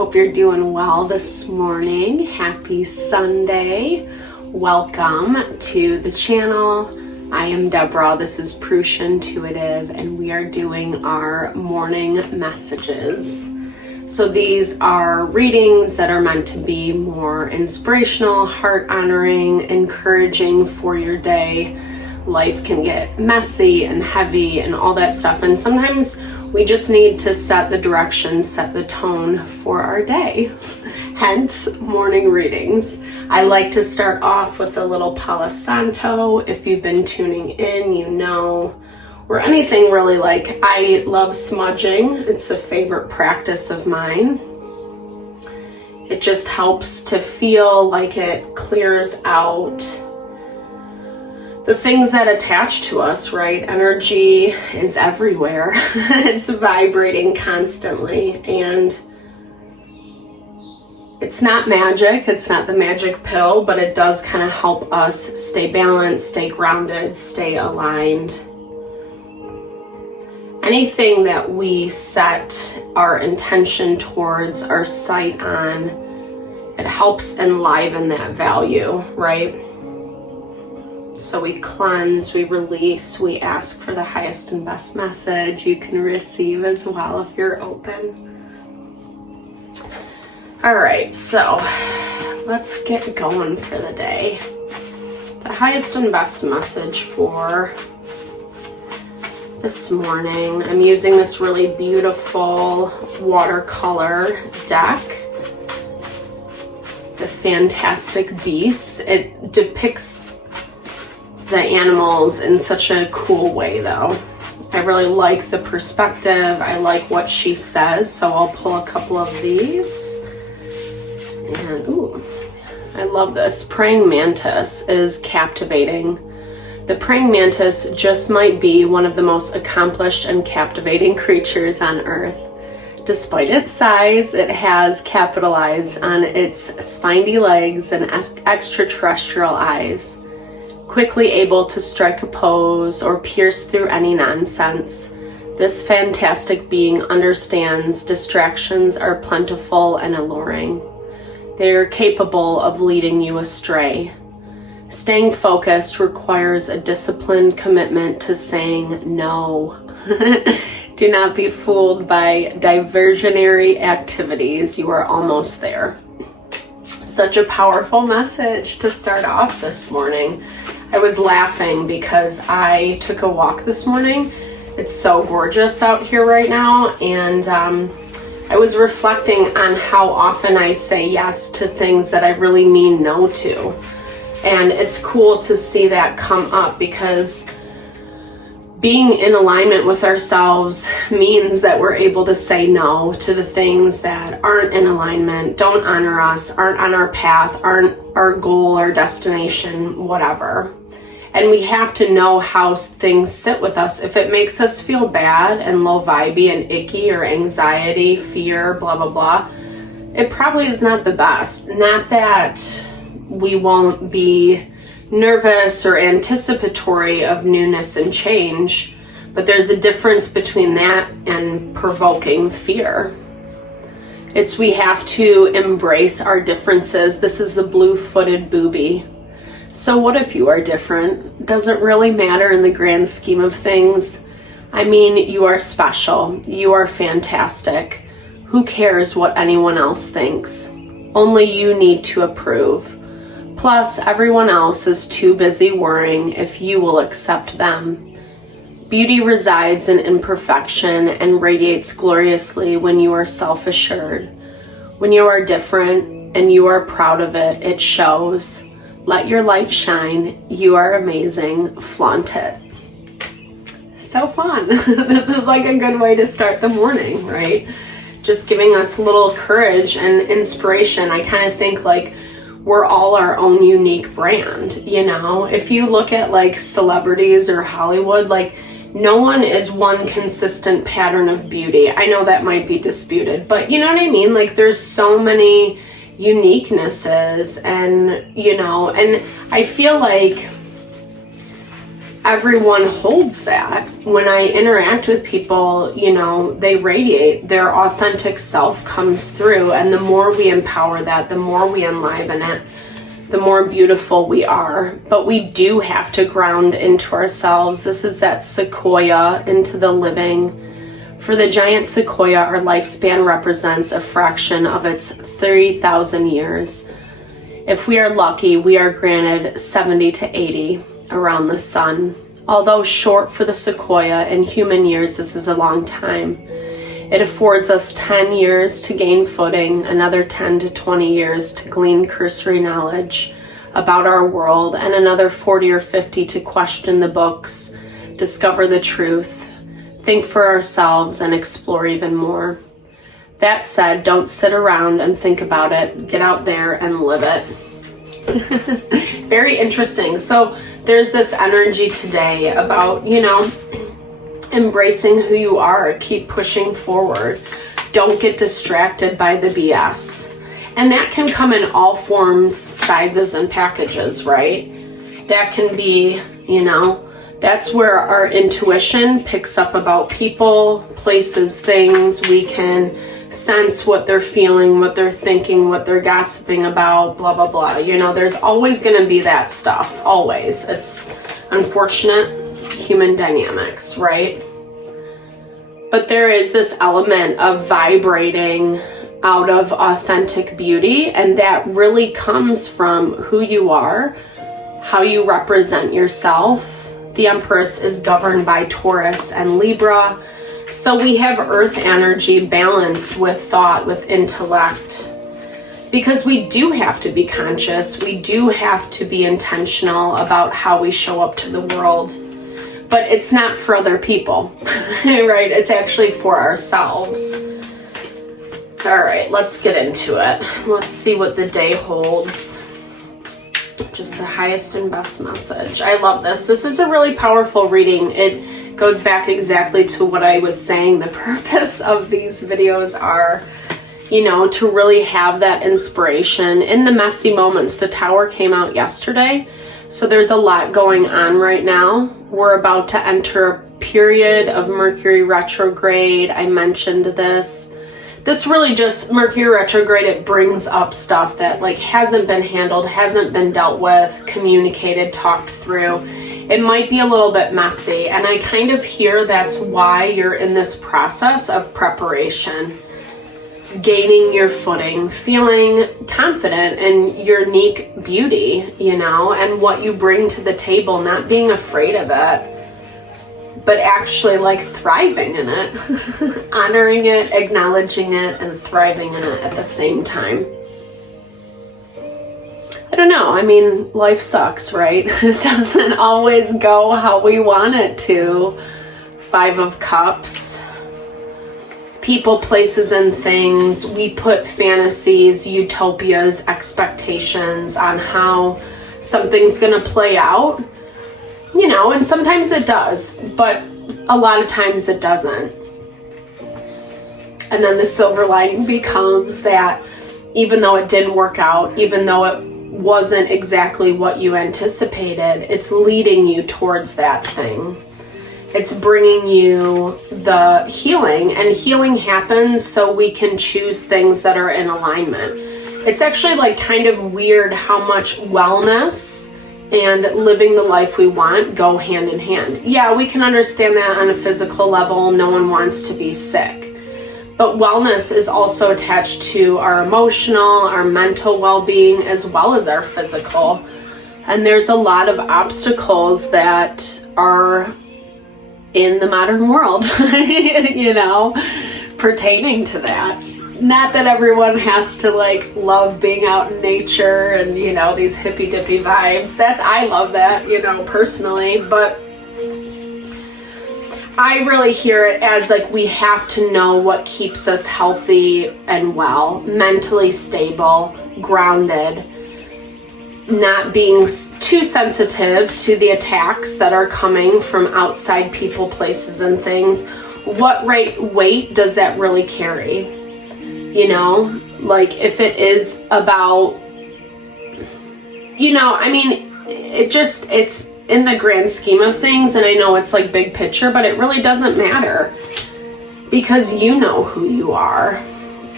hope you're doing well this morning. Happy Sunday. Welcome to the channel. I am Deborah. This is Purusha Intuitive, and we are doing our morning messages. So these are readings that are meant to be more inspirational, heart-honoring, encouraging for your day. Life can get messy and heavy and all that stuff, and sometimes we just need to set the direction, set the tone for our day. Hence, morning readings. I like to start off with a little Palo Santo. If you've been tuning in, you know, or anything really. Like, I love smudging. It's a favorite practice of mine. It just helps to feel like it clears out the things that attach to us, right? Energy is everywhere. It's vibrating constantly, and it's not magic. It's not the magic pill, but it does kind of help us stay balanced, stay grounded, stay aligned. Anything that we set our intention towards, our sight on, it helps enliven that value, right? So we cleanse, we release, we ask for the highest and best message. You can receive as well if you're open. All right, so let's get going for the day. The highest and best message for this morning. I'm using this really beautiful watercolor deck, The Fantastic Beasts. It depicts the animals in such a cool way, though. I really like the perspective. I like what she says, so I'll pull a couple of these. And ooh, I love this. Praying mantis is captivating. The praying mantis just might be one of the most accomplished and captivating creatures on Earth. Despite its size, it has capitalized on its spiny legs and extraterrestrial eyes. Quickly able to strike a pose or pierce through any nonsense, this fantastic being understands distractions are plentiful and alluring. They are capable of leading you astray. Staying focused requires a disciplined commitment to saying no. Do not be fooled by diversionary activities. You are almost there. Such a powerful message to start off this morning. I was laughing because I took a walk this morning. It's so gorgeous out here right now, and I was reflecting on how often I say yes to things that I really mean no to. And it's cool to see that come up, because being in alignment with ourselves means that we're able to say no to the things that aren't in alignment, don't honor us, aren't on our path, aren't our goal, our destination, whatever. And we have to know how things sit with us. If it makes us feel bad and low vibey and icky, or anxiety, fear, blah, blah, blah, it probably is not the best. Not that we won't be nervous or anticipatory of newness and change, but there's a difference between that and provoking fear. We have to embrace our differences. This is the blue-footed booby. So what if you are different? Does it really matter in the grand scheme of things? I mean, you are special. You are fantastic. Who cares what anyone else thinks? Only you need to approve. Plus, everyone else is too busy worrying if you will accept them. Beauty resides in imperfection and radiates gloriously when you are self-assured. When you are different and you are proud of it, it shows. Let your light shine. You are amazing. Flaunt it. So fun. This is like a good way to start the morning, right? Just giving us a little courage and inspiration. I kind of think like we're all our own unique brand, you know? If you look at like celebrities or Hollywood, like no one is one consistent pattern of beauty. I know that might be disputed, but you know what I mean? Like there's so many uniquenesses, and you know, and I feel like everyone holds that. When I interact with people, you know, they radiate, their authentic self comes through, and the more we empower that, the more we enliven it, the more beautiful we are. But we do have to ground into ourselves. This is that sequoia into the living. For the giant sequoia, our lifespan represents a fraction of its 30,000 years. If we are lucky, we are granted 70 to 80 around the sun. Although short for the sequoia, in human years, this is a long time. It affords us 10 years to gain footing, another 10 to 20 years to glean cursory knowledge about our world, and another 40 or 50 to question the books, discover the truth, think for ourselves, and explore even more. That said, don't sit around and think about it. Get out there and live it. Very interesting. So there's this energy today about, you know, embracing who you are. Keep pushing forward. Don't get distracted by the BS. And that can come in all forms, sizes, and packages, right? That can be, you know, that's where our intuition picks up about people, places, things. We can sense what they're feeling, what they're thinking, what they're gossiping about, blah, blah, blah. You know, there's always going to be that stuff. Always. It's unfortunate human dynamics, right? But there is this element of vibrating out of authentic beauty, and that really comes from who you are, how you represent yourself. The Empress is governed by Taurus and Libra. So we have earth energy balanced with thought, with intellect, because we do have to be conscious. We do have to be intentional about how we show up to the world, but it's not for other people, right? It's actually for ourselves. All right, let's get into it. Let's see what the day holds. Just the highest and best message. I love this. This is a really powerful reading. It goes back exactly to what I was saying. The purpose of these videos are, you know, to really have that inspiration in the messy moments. The Tower came out yesterday, so there's a lot going on right now. We're about to enter a period of Mercury retrograde. I mentioned this. This really just, Mercury retrograde, it brings up stuff that like hasn't been handled, hasn't been dealt with, communicated, talked through. It might be a little bit messy, and I kind of hear that's why you're in this process of preparation, gaining your footing, feeling confident in your unique beauty, you know, and what you bring to the table, not being afraid of it, but actually like thriving in it, honoring it, acknowledging it, and thriving in it at the same time. I don't know. I mean, life sucks, right? It doesn't always go how we want it to. 5 of Cups. People, places, and things. We put fantasies, utopias, expectations on how something's going to play out. You know, and sometimes it does, but a lot of times it doesn't. And then the silver lining becomes that even though it didn't work out, even though it wasn't exactly what you anticipated, it's leading you towards that thing. It's bringing you the healing, and healing happens so we can choose things that are in alignment. It's actually like kind of weird how much wellness and living the life we want go hand in hand. Yeah, we can understand that on a physical level. No one wants to be sick. But wellness is also attached to our emotional, our mental well-being, as well as our physical. And there's a lot of obstacles that are in the modern world, you know, pertaining to that. Not that everyone has to like love being out in nature and, you know, these hippy dippy vibes. I love that, you know, personally, but I really hear it as like we have to know what keeps us healthy and well, mentally stable, grounded, not being too sensitive to the attacks that are coming from outside people, places, and things. What weight does that really carry? You know, like if it is about, you know, I mean, it's in the grand scheme of things, and I know it's like big picture, but it really doesn't matter because you know who you are.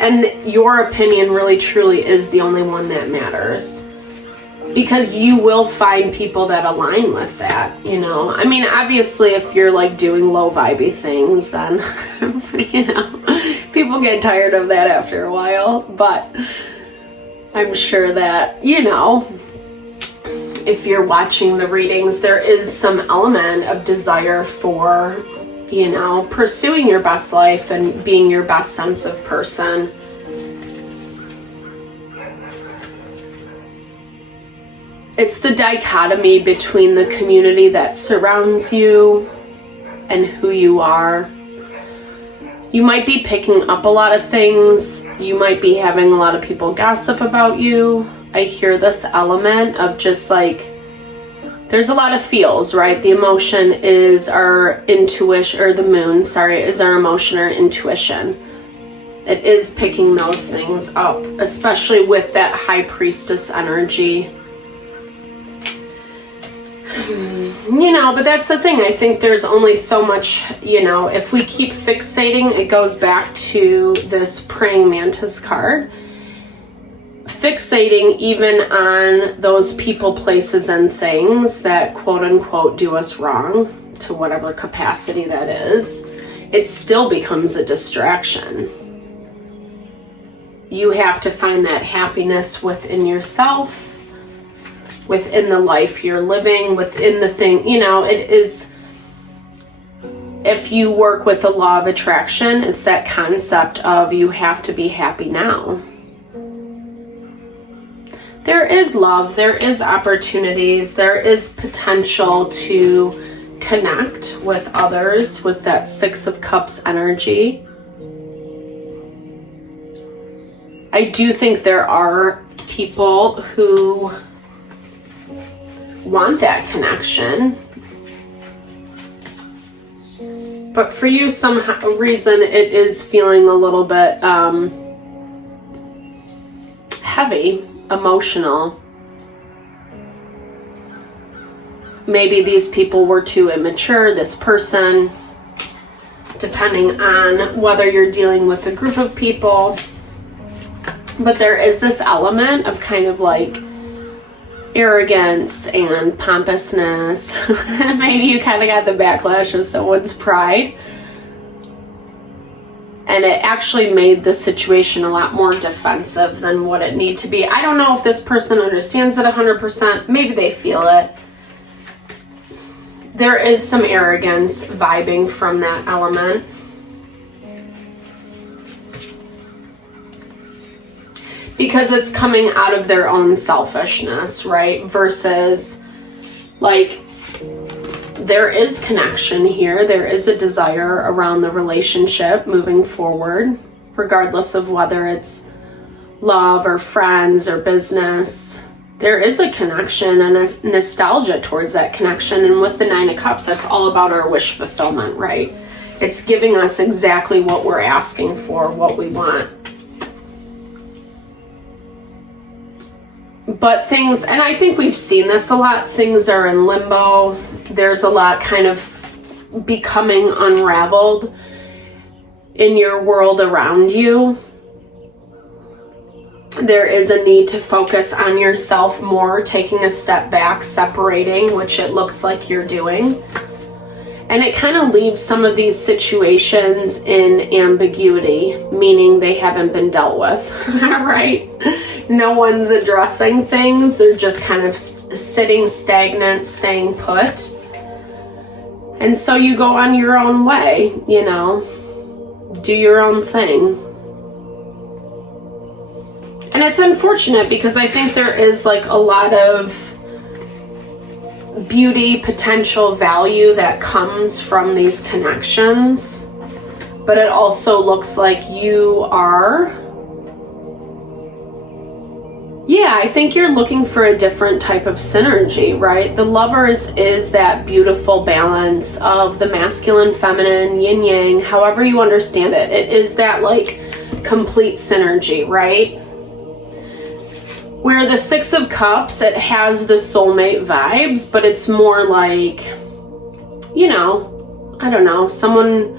And your opinion really truly is the only one that matters. Because you will find people that align with that, you know. I mean, obviously, if you're like doing low vibey things, then, you know, people get tired of that after a while. But I'm sure that, you know, if you're watching the readings, there is some element of desire for, you know, pursuing your best life and being your best sense of person. It's the dichotomy between the community that surrounds you and who you are. You might be picking up a lot of things. You might be having a lot of people gossip about you. I hear this element of just like, there's a lot of feels, right? The emotion is our intuition, or the moon, sorry, is our emotion or intuition. It is picking those things up, especially with that high priestess energy. You know, but that's the thing. I think there's only so much, you know, if we keep fixating, it goes back to this praying mantis card. Fixating even on those people, places, and things that quote unquote do us wrong, to whatever capacity that is, it still becomes a distraction. You have to find that happiness within yourself, within the life you're living, within the thing, you know, it is, if you work with the law of attraction, it's that concept of you have to be happy now. There is love, there is opportunities, there is potential to connect with others with that Six of Cups energy. I do think there are people who want that connection, but for you, some reason, it is feeling a little bit heavy, emotional. Maybe these people were too immature, this person, depending on whether you're dealing with a group of people. But there is this element of kind of like arrogance and pompousness. Maybe you kind of got the backlash of someone's pride. And it actually made the situation a lot more defensive than what it needed to be. I don't know if this person understands it 100%. Maybe they feel it. There is some arrogance vibing from that element. Because it's coming out of their own selfishness, right? Versus, like, there is connection here. There is a desire around the relationship moving forward, regardless of whether it's love or friends or business. There is a connection and a nostalgia towards that connection. And with the Nine of Cups, that's all about our wish fulfillment, right? It's giving us exactly what we're asking for, what we want. But things, and I think we've seen this a lot, things are in limbo. There's a lot kind of becoming unraveled in your world around you. There is a need to focus on yourself more, taking a step back, separating, which it looks like you're doing. And it kind of leaves some of these situations in ambiguity, meaning they haven't been dealt with, right? No one's addressing things. They're just kind of sitting stagnant, staying put. And so you go on your own way, you know, do your own thing. And it's unfortunate because I think there is like a lot of beauty, potential, value that comes from these connections. But it also looks like you are, I think you're looking for a different type of synergy, right? The Lovers is that beautiful balance of the masculine, feminine, yin yang, however you understand it. It is that like complete synergy, right? Where the Six of Cups, it has the soulmate vibes, but it's more like, you know, I don't know, someone,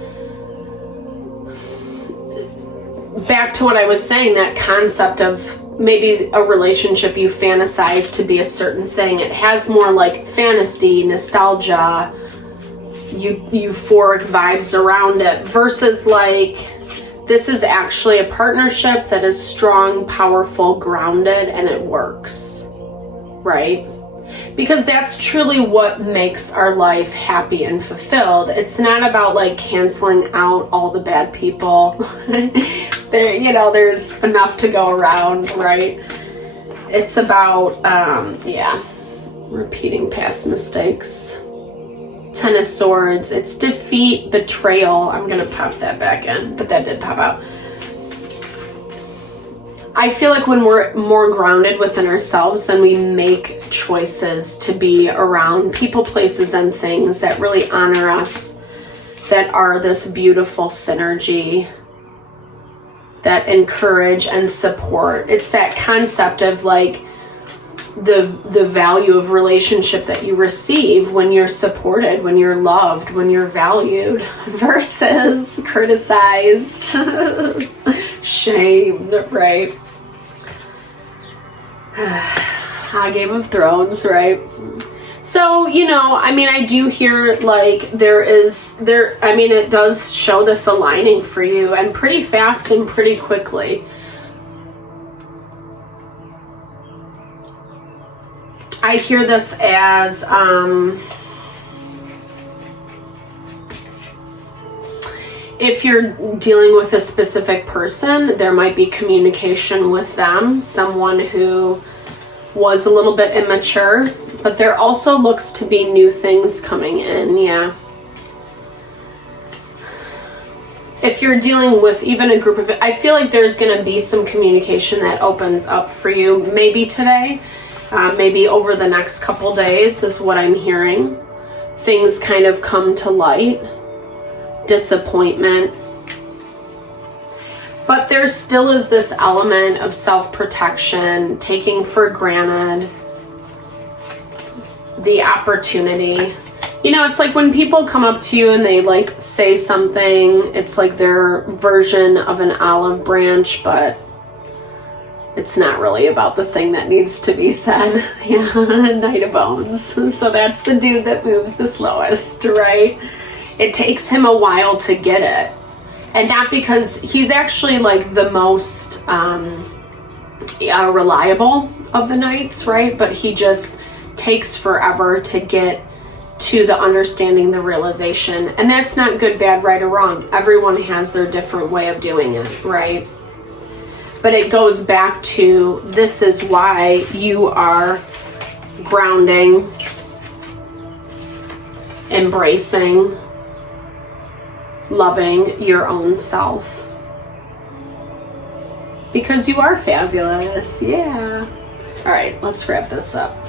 back to what I was saying, that concept of maybe a relationship you fantasize to be a certain thing. It has more like fantasy, nostalgia, euphoric vibes around it, versus like, this is actually a partnership that is strong, powerful, grounded, and it works, right? Because that's truly what makes our life happy and fulfilled. It's not about like canceling out all the bad people. There, you know, there's enough to go around, right? It's about, repeating past mistakes. Ten of Swords, it's defeat, betrayal. I'm gonna pop that back in, but that did pop out. I feel like when we're more grounded within ourselves, then we make choices to be around people, places, and things that really honor us, that are this beautiful synergy, that encourage and support. It's that concept of like, the value of relationship that you receive when you're supported, when you're loved, when you're valued, versus criticized, shamed, right? Game of Thrones, right? So, you know, I mean, I do hear like it does show this aligning for you, and pretty fast and pretty quickly. I hear this as if you're dealing with a specific person, there might be communication with them, someone who was a little bit immature, but there also looks to be new things coming in, yeah. If you're dealing with even a group of, I feel like there's going to be some communication that opens up for you, maybe today. Maybe over the next couple days is what I'm hearing. Things kind of come to light. Disappointment. But there still is this element of self-protection, taking for granted the opportunity. You know, it's like when people come up to you and they like say something, it's like their version of an olive branch, but it's not really about the thing that needs to be said. Yeah, Knight of Bones. So that's the dude that moves the slowest, right? It takes him a while to get it. And not because he's actually like the most reliable of the knights, right? But he just takes forever to get to the understanding, the realization. And that's not good, bad, right, or wrong. Everyone has their different way of doing it, right? But it goes back to, this is why you are grounding, embracing, loving your own self. Because you are fabulous, yeah. All right, let's wrap this up.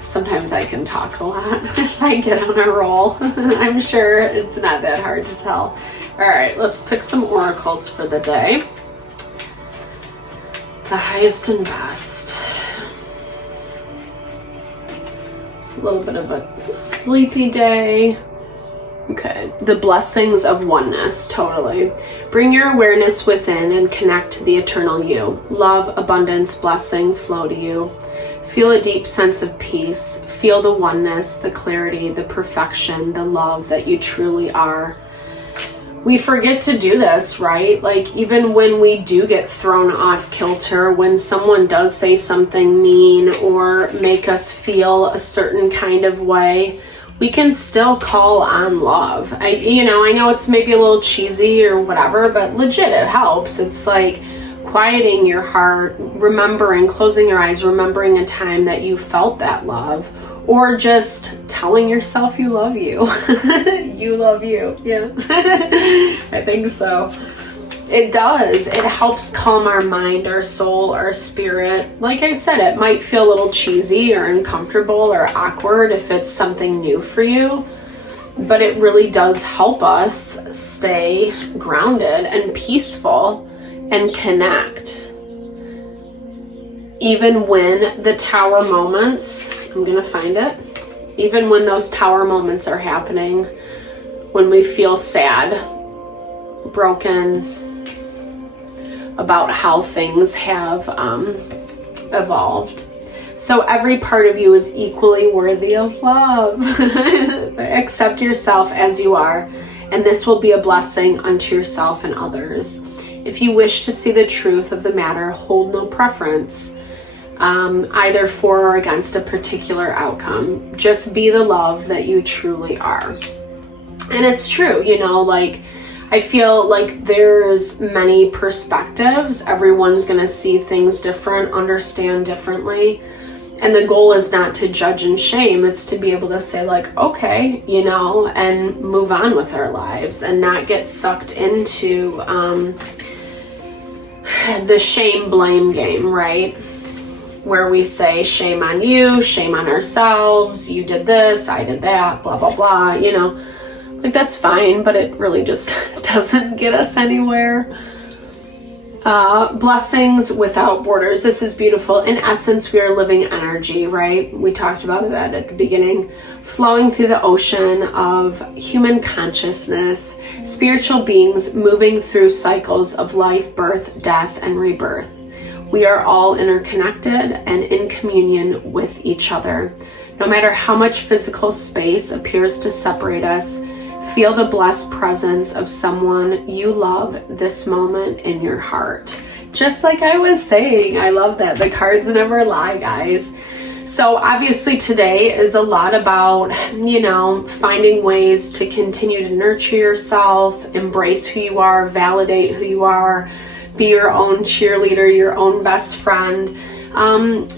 Sometimes I can talk a lot if I get on a roll. I'm sure it's not that hard to tell. All right, let's pick some oracles for the day. The highest and best. It's a little bit of a sleepy day. Okay, the blessings of oneness, totally. Bring your awareness within and connect to the eternal you. Love, abundance, blessing flow to you. Feel a deep sense of peace. Feel the oneness, the clarity, the perfection, the love that you truly are. We forget to do this, right? Like, even when we do get thrown off kilter, when someone does say something mean or make us feel a certain kind of way, we can still call on love. I know it's maybe a little cheesy or whatever, but legit, it helps. It's like quieting your heart, remembering, closing your eyes, remembering a time that you felt that love, or just telling yourself you love you. You love you, yeah. I think so. It does. It helps calm our mind, our soul, our spirit. Like I said, it might feel a little cheesy or uncomfortable or awkward if it's something new for you, but it really does help us stay grounded and peaceful and connect even when the tower moments, I'm going to find it, even when those tower moments are happening, when we feel sad, broken about how things have evolved. So every part of you is equally worthy of love. Accept yourself as you are, and this will be a blessing unto yourself and others. If you wish to see the truth of the matter, hold no preference, either for or against a particular outcome. Just be the love that you truly are. And it's true, you know, like, I feel like there's many perspectives. Everyone's going to see things different, understand differently. And the goal is not to judge and shame. It's to be able to say, like, okay, you know, and move on with our lives and not get sucked into the shame blame game, right? Where we say shame on you, shame on ourselves, you did this, I did that, blah, blah, blah, you know. Like, that's fine, but it really just doesn't get us anywhere. Blessings without borders. This is beautiful. In essence, we are living energy, right? We talked about that at the beginning. Flowing through the ocean of human consciousness, spiritual beings moving through cycles of life, birth, death, and rebirth. We are all interconnected and in communion with each other. No matter how much physical space appears to separate us, feel the blessed presence of someone you love this moment in your heart. Just like I was saying, I love that. The cards never lie, guys. So obviously today is a lot about, you know, finding ways to continue to nurture yourself, embrace who you are, validate who you are, be your own cheerleader, your own best friend,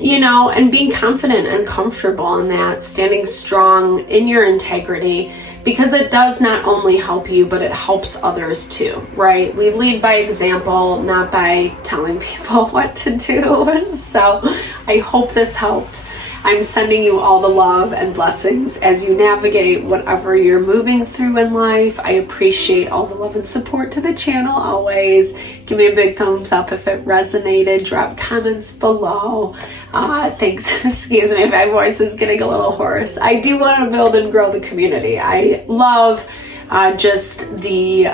you know, and being confident and comfortable in that, standing strong in your integrity, because it does not only help you, but it helps others too, right? We lead by example, not by telling people what to do. So I hope this helped. I'm sending you all the love and blessings as you navigate whatever you're moving through in life. I appreciate all the love and support to the channel always. Give me a big thumbs up if it resonated. Drop comments below. Thanks. Excuse me if my voice is getting a little hoarse. I do want to build and grow the community. I love just the,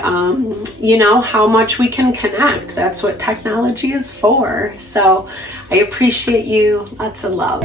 you know, how much we can connect. That's what technology is for. So I appreciate you. Lots of love.